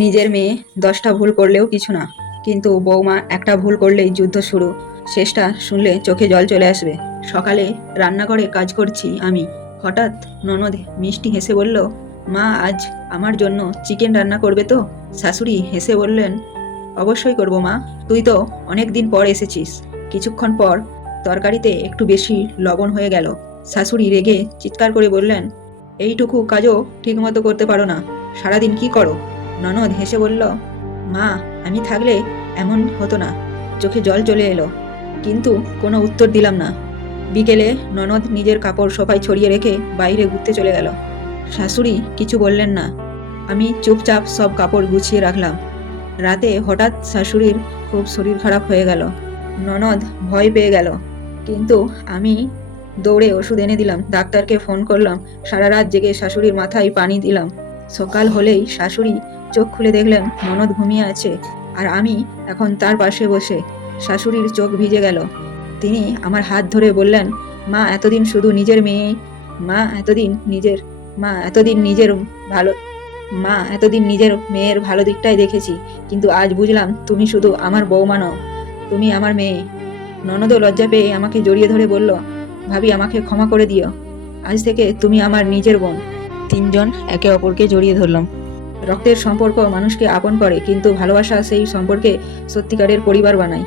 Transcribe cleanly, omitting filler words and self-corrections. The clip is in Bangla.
নিজের মেয়ে 10টা ভুল করলেও কিছু না, কিন্তু বৌমা একটা ভুল করলেই যুদ্ধ শুরু। শেষটা শুনলে চোখে জল চলে আসবে। সকালে রান্নাঘরে কাজ করছি আমি, হঠাৎ ননদ মিষ্টি হেসে বলল, মা আজ আমার জন্য চিকেন রান্না করবে তো? শাশুড়ি হেসে বললেন, অবশ্যই করব মা, তুই তো অনেক দিন পর এসেছিস। কিছুক্ষণ পর তরকারিতে একটু বেশি লবণ হয়ে গেল। শাশুড়ি রেগে চিৎকার করে বললেন, এইটুকু কাজও ঠিকমতো করতে পারো না, সারাদিন কি করো? ননদ হেসে বলল, মা আমি থাকলে এমন হতো না। চোখে জল চলে এলো, কিন্তু কোনো উত্তর দিলাম না। বিকেলে ননদ নিজের কাপড় সোফায় ছড়িয়ে রেখে বাইরে ঘুরতে চলে গেল। শাশুড়ি কিছু বললেন না। আমি চুপচাপ সব কাপড় গুছিয়ে রাখলাম। রাতে হঠাৎ শাশুড়ির খুব শরীর খারাপ হয়ে গেল। ননদ ভয় পেয়ে গেল, কিন্তু আমি দৌড়ে ওষুধ এনে দিলাম। ডাক্তারকে ফোন করলাম। সারা রাত জেগে শাশুড়ির মাথায় পানি দিলাম। সকাল হলেই শাশুড়ি চোখ খুলে দেখলেন ননদ ঘুমিয়ে আছে, আর আমি এখন তার পাশে বসে। শাশুড়ির চোখ ভিজে গেল। তিনি আমার হাত ধরে বললেন, মা এতদিন শুধু নিজের মেয়ে, মা এতদিন নিজের মা এতদিন নিজের ভালো মা এতদিন নিজের মেয়ের ভালো দিকটাই দেখেছি, কিন্তু আজ বুঝলাম তুমি শুধু আমার বৌমা নও, তুমি আমার মেয়ে। ননদও লজ্জা পেয়ে আমাকে জড়িয়ে ধরে বলল, ভাবি আমাকে ক্ষমা করে দিও, আজ থেকে তুমি আমার নিজের বোন। তিনজন একে অপরকে জড়িয়ে ধরলাম। রক্তের সম্পর্ক মানুষকে আপন করে, কিন্তু ভালোবাসা সেই সম্পর্কে সত্যিকারের পরিবার বানায়।